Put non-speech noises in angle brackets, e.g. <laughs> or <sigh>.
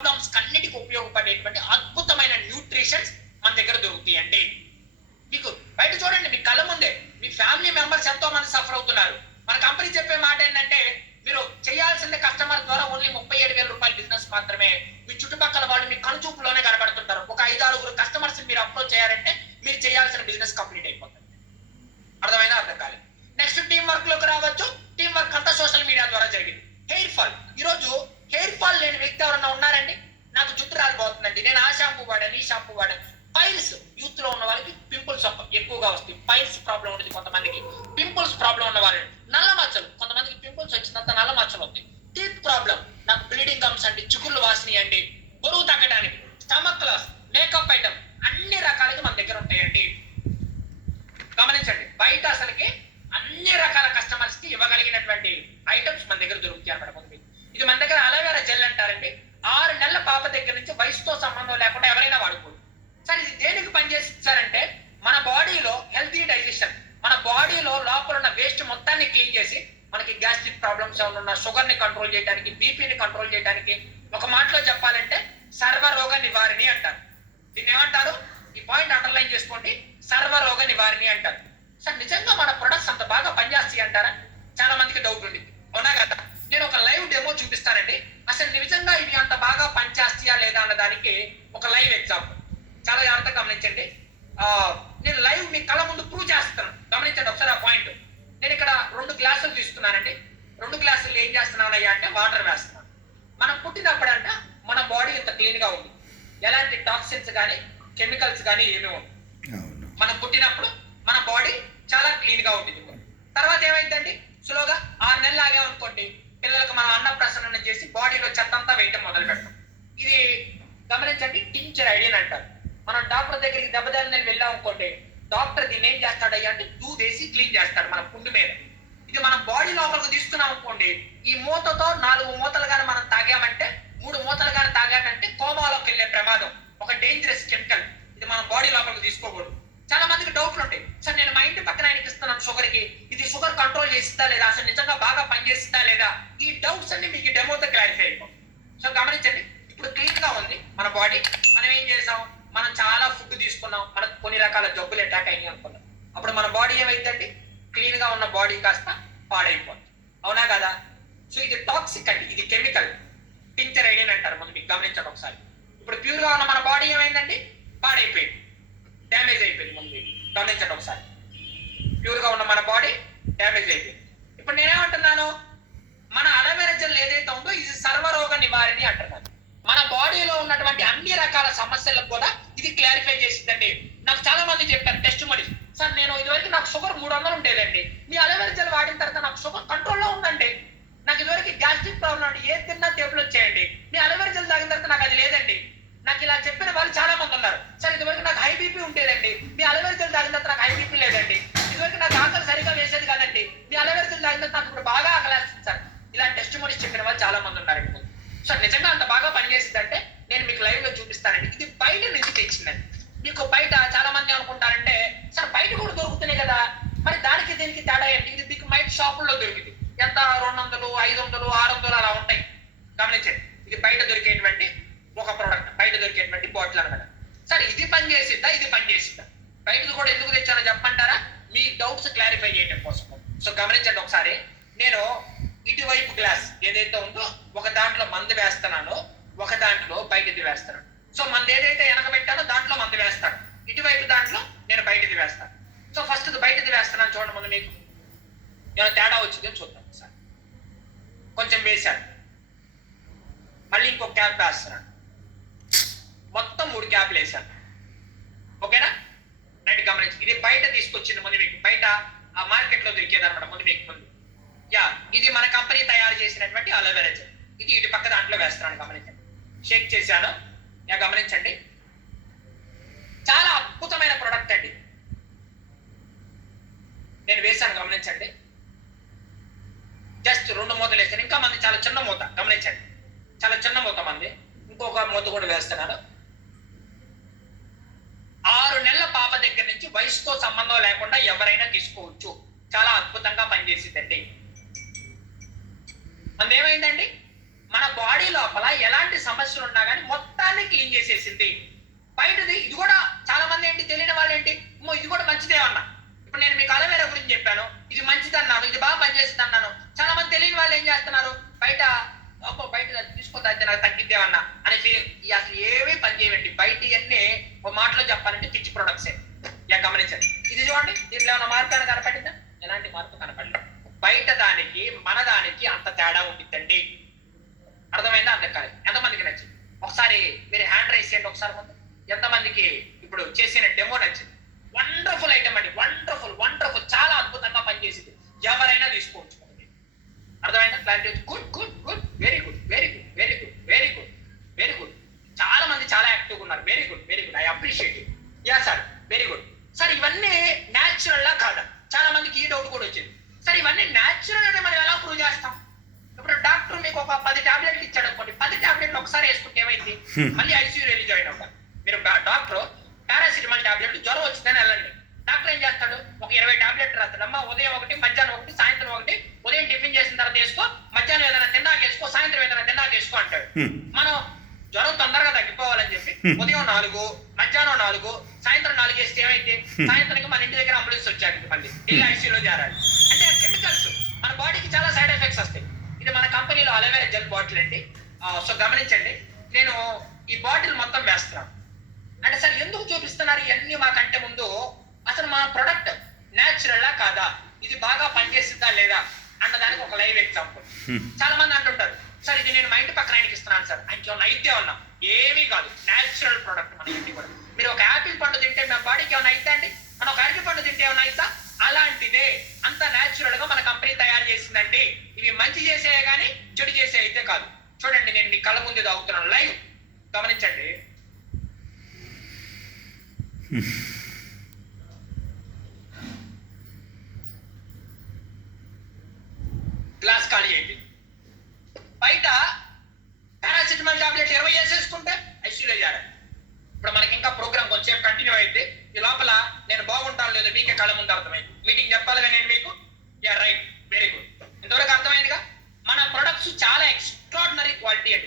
Problems అన్నిటికీ ఉపయోగపడేటువంటి అద్భుతమైన న్యూట్రిషన్స్ మన దగ్గర దొరుకుతాయి. అంటే మీకు బయట చూడండి మీ కళ్ళ ముందే మీ ఫ్యామిలీ మెంబర్స్ ఎంతో మంది సఫర్ అవుతున్నారు. మన కంపెనీ చెప్పే మాట ఏంటంటే మీరు చేయాల్సిందే కస్టమర్ ద్వారా ఓన్లీ ముప్పై ఏడు వేల రూపాయల బిజినెస్ మాత్రమే. మీ చుట్టుపక్కల వాళ్ళు మీ కనుచూపులోనే కనబడుతుంటారు. ఒక ఐదు ఆరుగురు కస్టమర్స్ మీరు అప్రోచ్ చేయాలంటే మీరు చేయాల్సిన బిజినెస్ కంప్లీట్ అయిపోతుంది. అర్థమైనా అర్థం కాలేదు. నెక్స్ట్ టీం వర్క్లోకి రావచ్చు. టీం వర్క్ అంతా సోషల్ మీడియా ద్వారా జరిగింది. Hair fall. ఈ రోజు హెయిర్ ఫాల్ లేని వ్యక్తి ఎవరన్నా ఉన్నారండి నాకు జుట్టు రాలిపోతుందండి నేను ఆ షాంపూ వాడాను ఈ షాంపూ వాడాను పైల్స్ యూత్లో ఉన్న వాళ్ళకి పింపుల్స్ ఎక్కువగా వస్తాయి పైల్స్ ప్రాబ్లం ఉంటుంది కొంతమందికి పింపుల్స్ ప్రాబ్లం ఉన్న వాళ్ళు నల్ల మచ్చలు కొంతమందికి పింపుల్స్ వచ్చినంత నల్ల మచ్చలు వస్తాయి టీత్ ప్రాబ్లం నాకు బ్లీడింగ్ గమ్స్ అండి చిక్కుళ్ళు వాసిని అండి బరువు తగ్గడానికి స్టమక్ లాస్ మేకప్ ఐటమ్ అన్ని రకాలుగా మన దగ్గర ఉంటాయండి గమనించండి బయట అసలుకి అన్ని రకాల కస్టమర్స్కి ఇవ్వగలిగినటువంటి మన దగ్గర దొరుకుతాయి అన్నమాట కొంతమంది ఇది మన దగ్గర అలోవేరా జెల్ అంటారండి. ఆరు నెలల పాప దగ్గర నుంచి వయసుతో సంబంధం లేకుండా ఎవరైనా వాడుకోవచ్చు. సార్ ఇది దేనికి పనిచేస్తారంటే మన బాడీలో హెల్తీ డైజెషన్. మన బాడీలో లోపల ఉన్న వేస్ట్ మొత్తాన్ని క్లీన్ చేసి మనకి గ్యాస్ట్రిక్ ప్రాబ్లమ్స్ ఏమైనా ఉన్న షుగర్ని కంట్రోల్ చేయడానికి బీపీని కంట్రోల్ చేయడానికి ఒక మాటలో చెప్పాలంటే సర్వరోగ నివారిణి అంటారు. దీన్ని ఏమంటారు? ఈ పాయింట్ అండర్లైన్ చేసుకోండి. సర్వరోగ నివారిణి అంటారు. సార్ నిజంగా మన ప్రొడక్ట్స్ అంత బాగా పనిచేస్తాయి అంటారా చాలా మందికి డౌట్ ఉంది అవునా కదా నేను ఒక లైవ్ డెమో చూపిస్తానండి అసలు నిజంగా ఇవి అంత బాగా పనిచేస్తాయా లేదా అన్న దానికి ఒక లైవ్ ఎగ్జాంపుల్ చాలా జాగ్రత్తగా గమనించండి ఆ, నేను లైవ్ మీ కళ్ళ ముందు ప్రూవ్ చేస్తాను. గమనించండి ఒకసారి ఆ పాయింట్ నేను ఇక్కడ రెండు గ్లాసులు తీసుకున్నానండి. రెండు గ్లాసులు ఏం చేస్తున్నానయ్యా అంటే వాటర్ వేస్తున్నాను. మనం పుట్టినప్పుడంట మన బాడీ ఇంత క్లీన్గా ఉంది. ఎలాంటి టాక్సిన్స్ కానీ కెమికల్స్ కానీ ఏమీ ఉండవు. మనం పుట్టినప్పుడు మన బాడీ చాలా క్లీన్గా ఉంటుంది. తర్వాత ఏమైందండి? స్లోగా ఆరు నెలలు ఆగామనుకోండి పిల్లలకు మనం అన్నప్రసన్న చేసి బాడీలో చెత్త అంతా వేయటం మొదలు పెడతాం ఇది గమనించండి టించర్ ఐడియా అంటారు. మనం డాక్టర్ దగ్గరికి దెబ్బతలని వెళ్ళాం అనుకోండి డాక్టర్ దీన్ని ఏం చేస్తాడయ్యా అంటే దూదేసి క్లీన్ చేస్తాడు మన పుండు మీద. ఇది మనం బాడీ లోపలికి తీసుకున్నాం అనుకోండి ఈ మూతతో నాలుగు మూతలు కానీ మనం తాగామంటే మూడు మూతలు కానీ తాగామంటే కోమాలోకి వెళ్ళే ప్రమాదం ఒక డేంజరస్ కెమికల్ ఇది మనం బాడీ లోపలికి తీసుకోకూడదు. చాలా మందికి డౌట్లు ఉంటాయి. సార్ నేను మా ఇంటి పక్కన ఆయనకి ఇస్తున్నాను షుగర్కి. ఇది షుగర్ కంట్రోల్ చేస్తా లేదా? అసలు నిజంగా బాగా పనిచేస్తా లేదా? ఈ డౌట్స్ అన్ని మీకు డెమోతో క్లారిఫై అయిపోయి సో గమనించండి. ఇప్పుడు క్లీన్గా ఉంది మన బాడీ మనం ఏం చేసాం? మనం చాలా ఫుడ్ తీసుకున్నాం. మనకు కొన్ని రకాల జబ్బులు అటాక్ అయినాయి అనుకున్నాం. అప్పుడు మన బాడీ ఏమైందండి? క్లీన్గా ఉన్న బాడీ కాస్త పాడైపోతుంది. అవునా కదా? సో ఇది టాక్సిక్ అండి. ఇది కెమికల్ టించర్ ఐడియన్ అంటారు. ముందు మీకు గమనించండి ఒకసారి. ఇప్పుడు ప్యూర్గా ఉన్న మన బాడీ ఏమైందండి? పాడైపోయింది డ్యామేజ్ అయిపోయింది ముందు మీకు గమనించండి ఒకసారి ప్యూర్గా ఉన్న మన బాడీ డ్యామేజ్ అయిపోయింది ఇప్పుడు నేనేమంటున్నాను మన అలవేరా జెల్ ఏదైతే ఉందో ఇది సర్వరోగ నివారిణి అంటున్నాను మన బాడీలో ఉన్నటువంటి అన్ని రకాల సమస్యలకు కూడా ఇది క్లారిఫై చేసిందండి. నాకు చాలా మంది చెప్పారు టెస్ట్ మనీ సార్ నేను ఇదివరకు నాకు షుగర్ మూడు వందలు ఉండేదండి. మీ అలవేరా జెల్ వాడిన తర్వాత నాకు షుగర్ కంట్రోల్లో ఉందండి. నాకు ఇదివరకు గ్యాస్ట్రిక్ ప్రాబ్లం అండి. ఏ తిన్నా టేబుల్ వచ్చేయండి. మీ అలవేరా జెల్ తాగిన తర్వాత నాకు అది లేదండి. నాకు ఇలా చెప్పిన వాళ్ళు చాలా మంది ఉన్నారు. సార్ ఇదివరకు నాకు హై బీపీ ఉండేదండి. మీ అలవేరా జెల్ తాగిన తర్వాత నాకు హై బీపీ లేదండి. ఇదివరకు నాకు ఆకలి సరిగా వేసేది కాదండి. మీ అలవేరా జెల్ తాగిన తర్వాత నాకు ఇప్పుడు బాగా ఆకలేస్తుంది సార్. ఇలా టెస్ట్ మోడీస్ చెప్పిన వాళ్ళు చాలా మంది ఉన్నారు సార్ నిజంగా అంత బాగా పనిచేసిందంటే నేను మీకు లైవ్లో చూపిస్తానండి ఇది బయట నుంచి తెచ్చిందండి మీకు బయట చాలా మంది అనుకుంటారంటే సార్ బయట కూడా దొరుకుతున్నాయి కదా మరి దానికి దీనికి తేడా ఏంటి ఇది మీకు బయట షాపుల్లో దొరికింది ఎంత రెండు వందలు ఐదు వందలు ఆరు వందలు అలా ఉంటాయి గమనించండి ఇది బయట దొరికేటువంటి ఒక ప్రోడక్ట్ బయట దొరికేటువంటి బాటిల్ అనమాట సార్ ఇది పని చేసిద్దా ఇది పని చేసిద్దా బయటది కూడా ఎందుకు తెచ్చానో చెప్పంటారా మీ డౌట్స్ క్లారిఫై చేయడం కోసం. సో గమనించండి ఒకసారి. నేను ఇటువైపు గ్లాస్ ఏదైతే ఉందో ఒక దాంట్లో మందు వేస్తున్నాను ఒక దాంట్లో బయటది వేస్తున్నాను సో మంది ఏదైతే వెనక పెట్టానో దాంట్లో మందు వేస్తాను. ఇటువైపు దాంట్లో నేను బయటది వేస్తాను. సో ఫస్ట్ బయటది వేస్తున్నాను చూడండి ముందు మీకు. నేను తేడా వచ్చిందో చూద్దాం సార్ కొంచెం వేశాను. మళ్ళీ ఇంకో క్యాప్ వేస్తున్నాను. మూడు క్యాప్లు వేసాను ఓకేనా? రైట్ గమనించి. ఇది బయట తీసుకొచ్చింది ముందు మీకు. బయట ఆ మార్కెట్లో దొరికేది అనమాట ముందు మీకు. ముందు యా ఇది మన కంపెనీ తయారు చేసినటువంటి అలోవెరా జెల్ ఇది ఇటు పక్క దాంట్లో వేస్తున్నాను గమనించండి. షేక్ చేశాను. యా గమనించండి. చాలా అద్భుతమైన ప్రొడక్ట్ అండి. నేను వేశాను గమనించండి. జస్ట్ రెండు మూతలు వేసాను ఇంకా మంది చాలా చిన్న మూత. గమనించండి. చాలా చిన్న మూత మంది. ఇంకొక మూత కూడా వేస్తున్నాను ఆరు నెలల పాప దగ్గర నుంచి వయసుతో సంబంధం లేకుండా ఎవరైనా తీసుకోవచ్చు. చాలా అద్భుతంగా పనిచేసిందండి మంది మన బాడీ లోపల ఎలాంటి సమస్యలు ఉన్నా కానీ మొత్తాన్ని క్లీన్ చేసేసింది? బయటది ఇది కూడా చాలా మంది ఏంటి తెలియని వాళ్ళు ఏంటి? అమ్మో ఇది కూడా మంచిదే అన్న. ఇప్పుడు నేను మీకు అలవేరా గురించి చెప్పాను. ఇది మంచిది అన్నాను ఇది బాగా పనిచేస్తుంది అన్నాను. చాలా మంది తెలియని వాళ్ళు ఏం చేస్తున్నారు? బయట అబ్బో బయట తీసుకుంటా నాకు తగ్గిద్దేమన్నా అనే ఫీలింగ్ అసలు ఏమీ పనిచేయండి బయట అన్నీ ఒక మాటలో చెప్పాలంటే పిచ్చి ప్రొడక్ట్సే ఇక గమనించండి. ఇది చూడండి దీంట్లో ఏమైనా మార్పు కనపడిందా? ఎలాంటి మార్పు కనపడలేదు. బయట దానికి మన దానికి అంత తేడా ఉండిద్దండి. అర్థమైందా? అంత కాలేదు ఎంతమందికి నచ్చింది? ఒకసారి మీరు హ్యాండ్ రైస్ చేయండి ఒకసారి ముందు. ఎంతమందికి ఇప్పుడు చేసిన డెమో నచ్చింది? వండర్ఫుల్ ఐటమ్ అండి. వండర్ఫుల్ వండర్ఫుల్ చాలా అద్భుతంగా పనిచేసింది ఎవరైనా తీసుకోవచ్చు అర్థమైందా clarity good good good very good very good very good very good very good చాలా మంది చాలా యాక్టివ్ ఉన్నారు very good very good I appreciate ya sir very good sir ఇవన్నీ న్యాచురల్ లా కాదా. చాలా మందికి ఈ డౌట్ కూడా వచ్చింది. సార్ ఇవన్నీ న్యాచురల్ అంటే మనం ఎలా ప్రూవ్ చేస్తాం? ఇప్పుడు డాక్టర్ మీకు ఒక పది టాబ్లెట్లు ఇచ్చాడు అనుకోండి. పది టాబ్లెట్లు ఒకసారి వేసుకుంటే ఏమైంది? మళ్ళీ ఐసీయూ వెళ్ళి జాయిన్ అవ్వాలి మీరు డాక్టర్ పారాసిటమాల్ టాబ్లెట్ జ్వరం వచ్చిందని వెళ్ళండి. డాక్టర్ ఏం చేస్తాడు? ఒక ఇరవై టాబ్లెట్ రాస్తాడు. అమ్మ ఉదయం ఒకటి మధ్యాహ్నం ఒకటి సాయంత్రం ఒకటి ఉదయం టిఫిన్ చేసిన తర్వాత వేసుకో మధ్యాహ్నం ఏదైనా తిన్నాక వేసుకో సాయంత్రం ఏదైనా తిన్నాక వేసుకో అంటాడు. మనం జ్వరం తొందరగా తగ్గిపోవాలని చెప్పి. ఉదయం నాలుగు మధ్యాహ్నం నాలుగు సాయంత్రం నాలుగు వేస్తే Hmm. సాయంత్రానికి మన ఇంటి దగ్గర అంబులెన్స్ వచ్చాక మళ్ళీ. ఇల్లు ఐసీయూలో చేరాలి అంటే కెమికల్స్ మన బాడీకి చాలా సైడ్ ఎఫెక్ట్స్ వస్తాయి. ఇది మన కంపెనీలో అలోవెరా జెల్ బాటిల్ అండి. సో గమనించండి. నేను ఈ బాటిల్ మొత్తం వేస్తున్నాను. అంటే సార్ ఎందుకు చూపిస్తున్నారు ఇవన్నీ మాకంటే ముందు? అసలు మా ప్రొడక్ట్ న్యాచురల్ కాదా? ఇది బాగా పనిచేస్తుందా లేదా? అన్నదానికి ఒక లైవ్ ఎగ్జాంపుల్. చాలా మంది అంటుంటారు సార్ ఇది నేను మా ఇంటి పక్కన ఆయనకి ఇస్తున్నాను సార్. ఆయనకి ఏమైనా అయితే ఉన్నా ఏమీ కాదు. న్యాచురల్ ప్రోడక్ట్ మన ఇంటి కూడా. మీరు ఒక యాపిల్ పండు తింటే మా బాడీకి ఏమైనా అయితే అండి? మనం ఒక అరటి పండు తింటే ఏమైనా అయితా? అలాంటిదే అంత న్యాచురల్గా మన కంపెనీ తయారు చేసిందండి. ఇవి మంచి చేసే కానీ చెడు చేసే అయితే కాదు. చూడండి నేను మీ కళ్ళ ముందు తాగుతున్నాను లైవ్ గమనించండి <laughs> గ్లాస్ ఖాళీ అయింది బయట పారాసిటమాల్ చేసేసుకుంటే? ఐసీలో ఇప్పుడు మనకి ఇంకా ప్రోగ్రామ్ కొంచెం కంటిన్యూ అయితే ఈ లోపల నేను బాగుంటాను లేదు మీకే కళ్ళ ముందు అర్థమైంది. మీటింగ్ చెప్పాలిగా నేను మీకు? Yeah right. Very good. ఇంతవరకు అర్థమైందిగా? మన ప్రొడక్ట్స్ చాలా ఎక్స్ట్రాడినరీ క్వాలిటీ అండి.